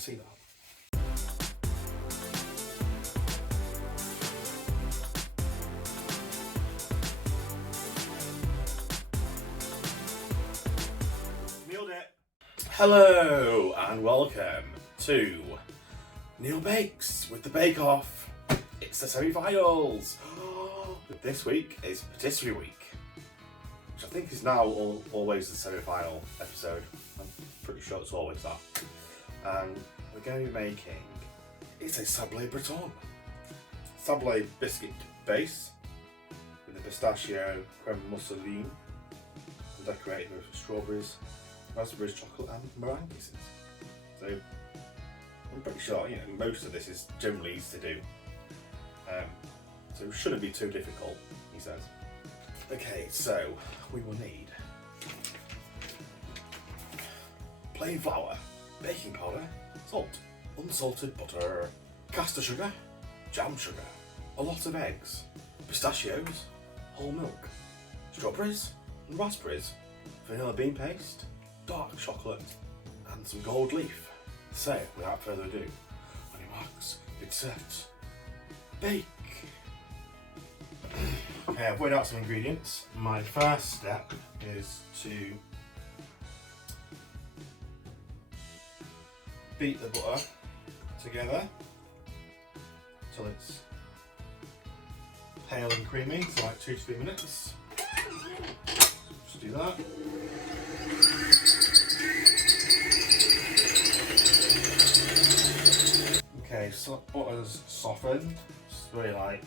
see that. Nailed it. Hello and welcome to Neil Bakes with the Bake Off. It's the semi-finals. This week is patisserie week, which I think is now always the semi-final episode. I'm pretty sure it's always that. And we're going to be making, it's a Sable Breton. Sable biscuit base with the pistachio, creme, mousseline, and decorated with strawberries, raspberries, chocolate and meringue kisses. So I'm pretty sure, most of this is generally easy to do. So it shouldn't be too difficult, he says. Okay, so we will need plain flour, baking powder, salt, unsalted butter, caster sugar, jam sugar, a lot of eggs, pistachios, whole milk, strawberries and raspberries, vanilla bean paste, dark chocolate and some gold leaf. So without further ado, on your marks, get set, bake! Okay, I've weighed out some ingredients. My first step is to beat the butter together until it's pale and creamy, so like 2 to 3 minutes. Just do that. Okay, so butter's softened. It's really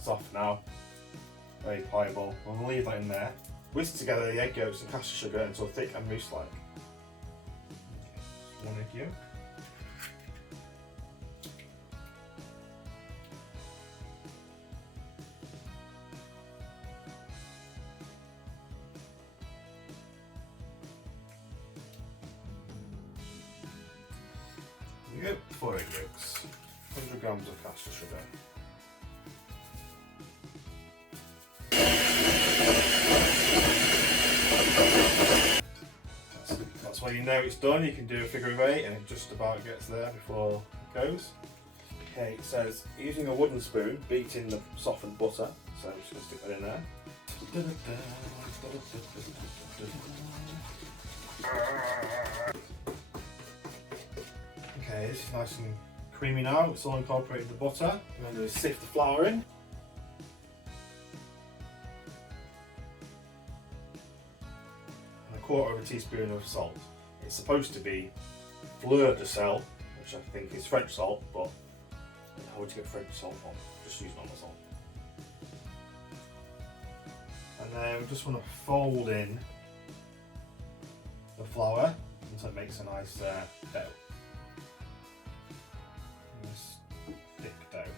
soft now. Very pliable. I'm going to leave that in there. Whisk together the egg yolks and caster sugar until thick and mousse-like. Okay, 1 egg yolk. There we go, 4 egg yolks. 100 grams of caster sugar. That's when you know it's done. You can do a figure of 8 and it just about gets there before it goes. Okay, it says using a wooden spoon, beat in the softened butter. So I'm just going to stick that in there. Okay, this is nice and creamy now. It's all incorporated the butter. What I'm going to do is sift the flour in. And 1/4 teaspoon of salt. It's supposed to be fleur de sel, which I think is French salt, but how would you get French salt from? Just use normal salt. And then we just want to fold in the flour until it makes a nice dough. Nice thick dough.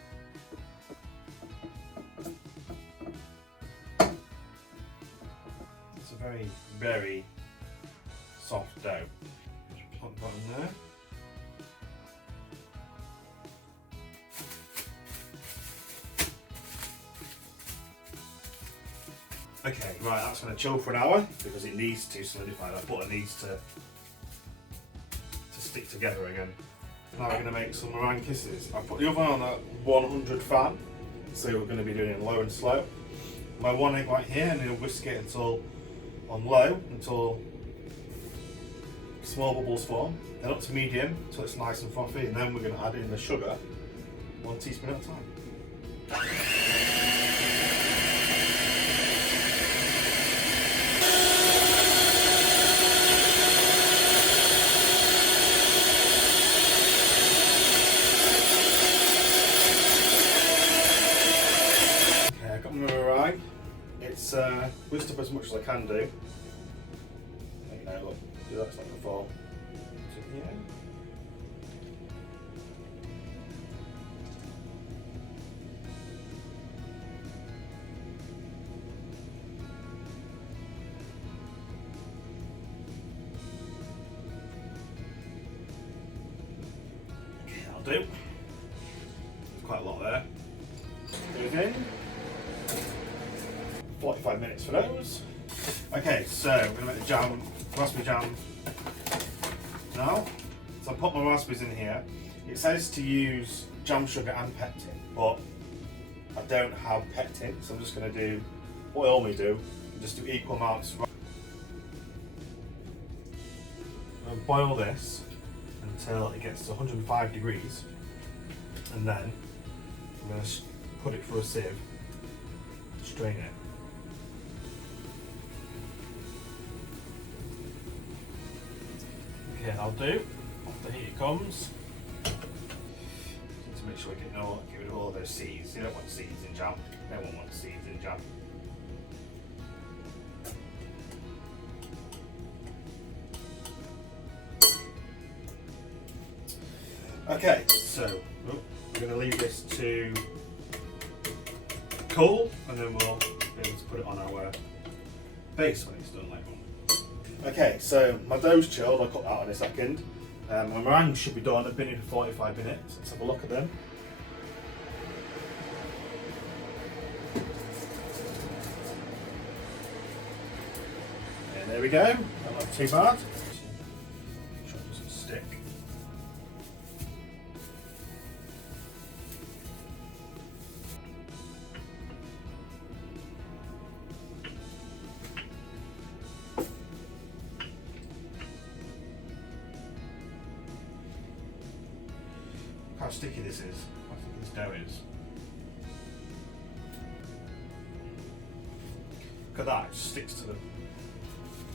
It's a very, very soft dough. Just plonk that in there. Okay, right, that's going to chill for an hour because it needs to solidify. That butter needs to stick together again. Now we're going to make some meringue kisses. I put the oven on at 100 fan, so we're going to be doing it low and slow. My 1 egg right here, and then whisk it until on low until small bubbles form. Then up to medium until it's nice and frothy, and then we're going to add in the sugar 1 teaspoon at a time. It's whisked up as much as I can do. Look, do that like before. So, yeah. Okay, that'll do. There's quite a lot there. Goes in. 45 minutes for those. Okay, so we're going to make the jam, raspberry jam now. So I put my raspberries in here. It says to use jam sugar and pectin, but I don't have pectin, so I'm just going to do what I normally do, and just do equal amounts. I'm going to boil this until it gets to 105 degrees, and then I'm going to put it through a sieve, strain it. Okay, that'll do. After heat it comes. To make sure we get rid of all those seeds. You don't want seeds in jam. No one wants seeds in jam. Okay, so we're going to leave this to cool, and then we'll be able to put it on our base when it's done later on. Okay, so my dough's chilled. I'll cut that out in a second. My meringue should be done. I've been in for 45 minutes. Let's have a look at them. And there we go. Not look too bad. Sure it doesn't stick. How sticky this is. I think this dough is. Look at that, it just sticks to the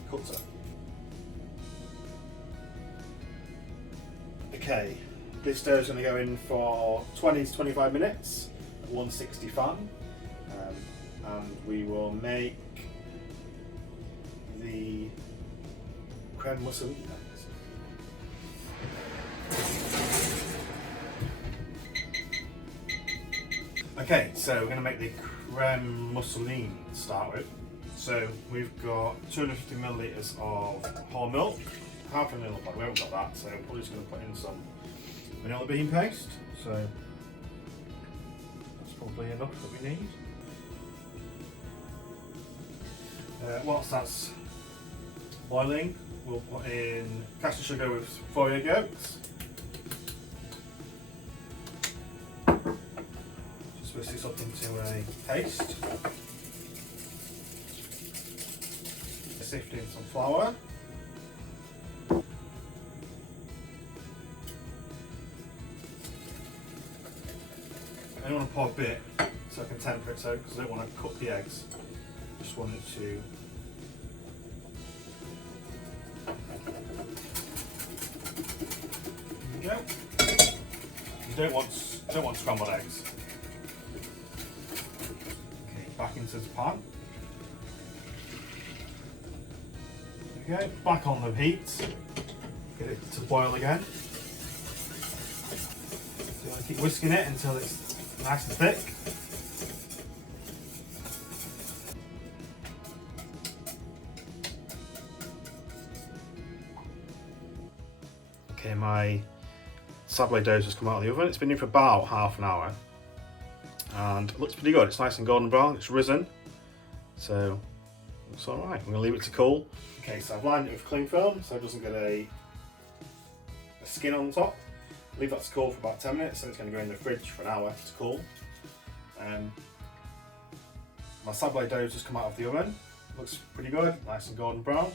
cutter. Okay, this dough is going to go in for 20 to 25 minutes at 160 fan, and we will make the creme mousseline. Okay, so we're going to make the creme mousseline to start with. So we've got 250 millilitres of whole milk, half a vanilla pod. We haven't got that, so we're just going to put in some vanilla bean paste. So that's probably enough that we need. Whilst that's boiling, we'll put in caster sugar with 4 egg yolks. Whisk this up into a paste. Sift in some flour. I want to pour a bit so I can temper it, so because I don't want to cook the eggs. Just want it to. There we go. You don't want scrambled eggs. Back into the pan. There we go, back on the heat. Get it to boil again. So you want to keep whisking it until it's nice and thick. Okay, my Sable dough's just come out of the oven. It's been in for about half an hour. And it looks pretty good. It's nice and golden brown. It's risen, so it's all right. I'm going to leave it to cool. Okay, so I've lined it with cling film so it doesn't get a skin on top. Leave that to cool for about 10 minutes, and it's going to go in the fridge for an hour to cool. My Sable dough's just come out of the oven. Looks pretty good, nice and golden brown.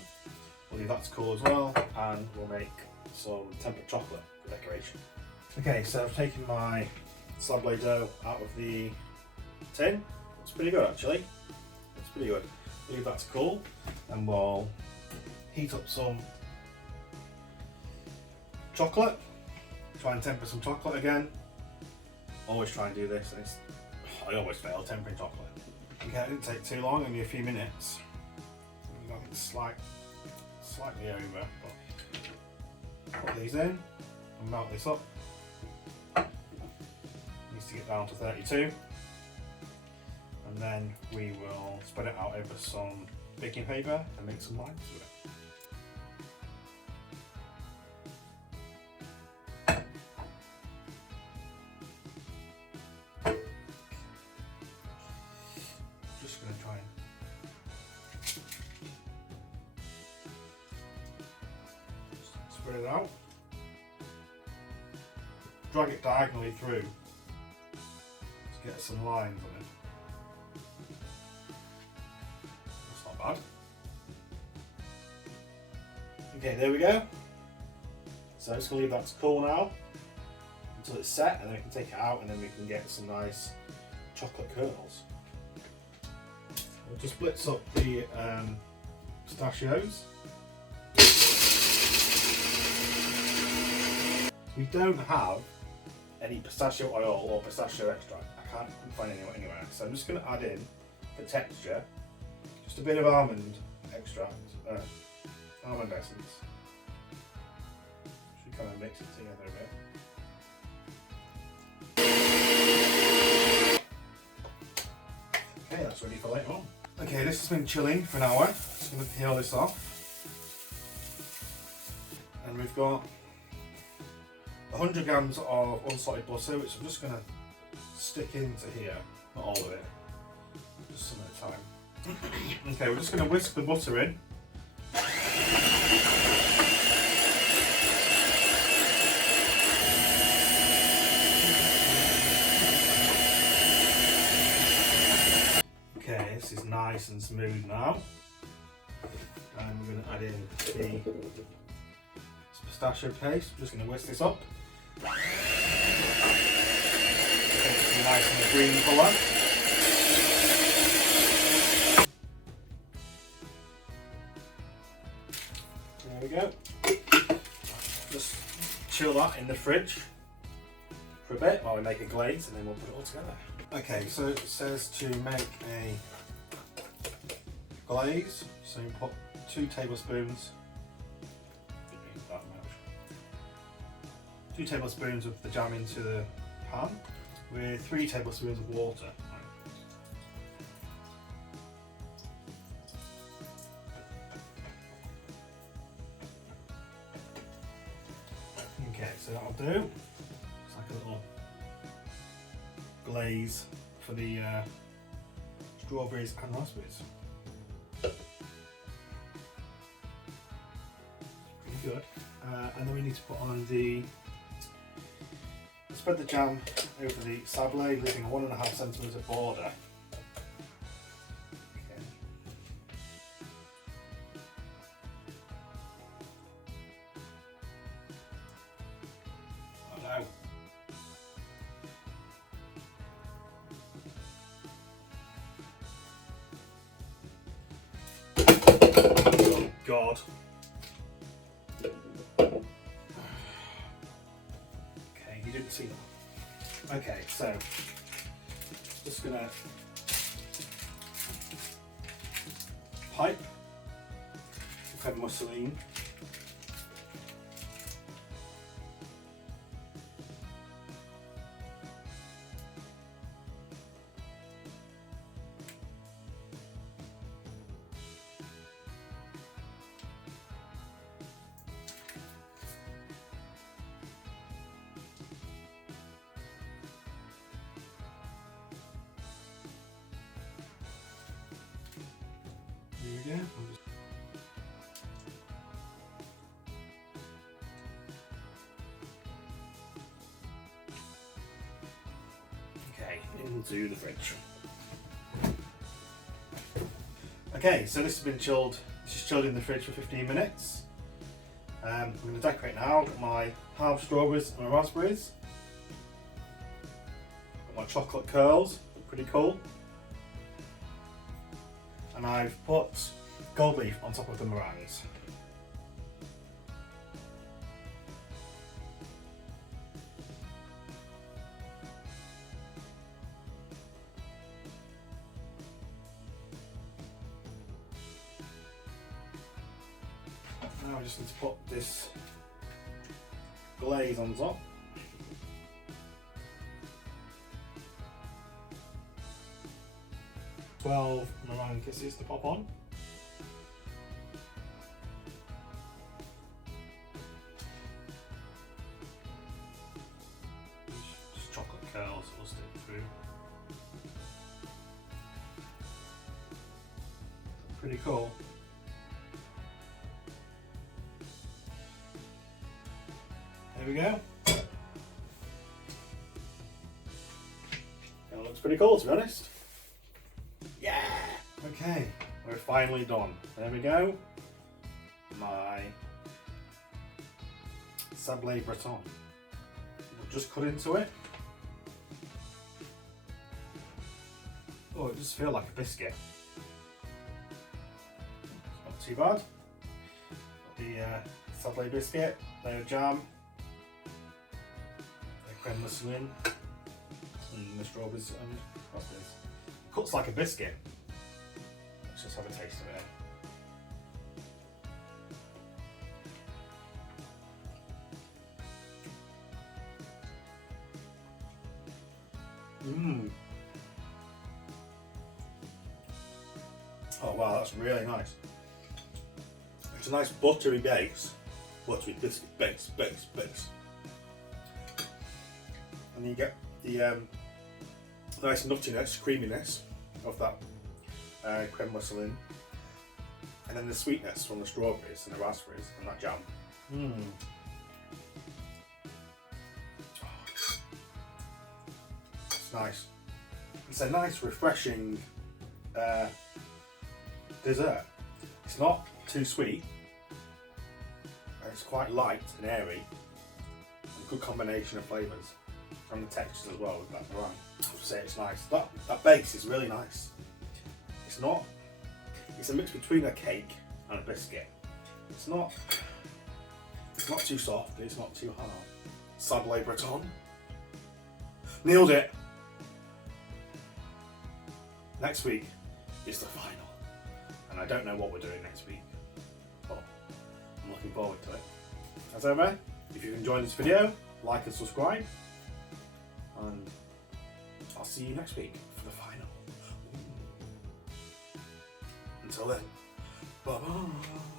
We'll leave that to cool as well, and we'll make some tempered chocolate for decoration. Okay, so I've taken my Sable dough out of the tin. It's pretty good actually. It's pretty good. Leave that to cool, and we'll heat up some chocolate. Try and temper some chocolate again. Always try and do this, and I always fail tempering chocolate. Okay, it didn't take too long, only a few minutes. I think it's slightly over, but put these in and melt this up. Needs to get down to 32, and then we will spread it out over some baking paper and make some lines with it. Just going to try and spread it out. drag it diagonally through to get some lines on it. That's not bad. Okay, there we go. So I'm just going to leave that to cool now until it's set, and then we can take it out and then we can get some nice chocolate kernels. We'll just blitz up the pistachios. We don't have any pistachio oil or pistachio extract. I can't find any anywhere. So I'm just going to add in, for texture, just a bit of almond extract, almond essence. Should kind of mix it together a bit. Okay, that's ready for later on. Okay, this has been chilling for an hour. Just going to peel this off. And we've got 100 grams of unsalted butter, which I'm just going to stick into here. Not all of it, just some at a time. Okay, we're just going to whisk the butter in. Okay, this is nice and smooth now. And we're going to add in the pistachio paste. I'm just going to whisk this up. It's nice and a green colour. There we go. Just chill that in the fridge for a bit while we make a glaze, and then we'll put it all together. Okay, so it says to make a glaze, so you put 2 tablespoons. 2 tablespoons of the jam into the pan with 3 tablespoons of water. Okay, so that'll do. It's like a little glaze for the strawberries and raspberries. Pretty good. And then we need to put on the spread the jam over the Sable, leaving a 1.5 centimetre border. Okay. Oh no. Oh God. You didn't see that. Okay, so just gonna pipe some mousseline. There we go. Okay, into the fridge. Okay, so this has been chilled. This is chilled in the fridge for 15 minutes. I'm going to decorate now. I've got my half strawberries and my raspberries. Got my chocolate curls, pretty cool. And I've put gold leaf on top of the meringues. Now I just need to put this glaze on top. $12 meringue kisses to pop on. Just chocolate curls will stick through. Pretty cool. There we go. pretty cool, to be honest. Yeah! Okay, we're finally done. There we go. My Sable Breton. We'll just cut into it. Oh, it does feel like a biscuit. Not too bad. Got the Sable biscuit, layer of jam, the creme mousseline, and the strawberries and raspberries. Cuts like a biscuit. Let's just have a taste of it. Mmm. Oh wow, that's really nice. It's a nice buttery base. Buttery biscuit base. And you get the nice nuttiness, creaminess of that creme mousseline. And then the sweetness from the strawberries and the raspberries and that jam. Mmm. It's nice. It's a nice, refreshing dessert. It's not too sweet. It's quite light and airy. A good combination of flavours. And the textures as well with that meringue. I would say it's nice. That base is really nice. It's not. It's a mix between a cake and a biscuit. It's not too soft. It's not too hard. Sable Breton. Nailed it. Next week is the final, and I don't know what we're doing next week, but I'm looking forward to it. As ever, if you've enjoyed this video, like and subscribe, and I'll see you next week for the final. Until then, bye bye.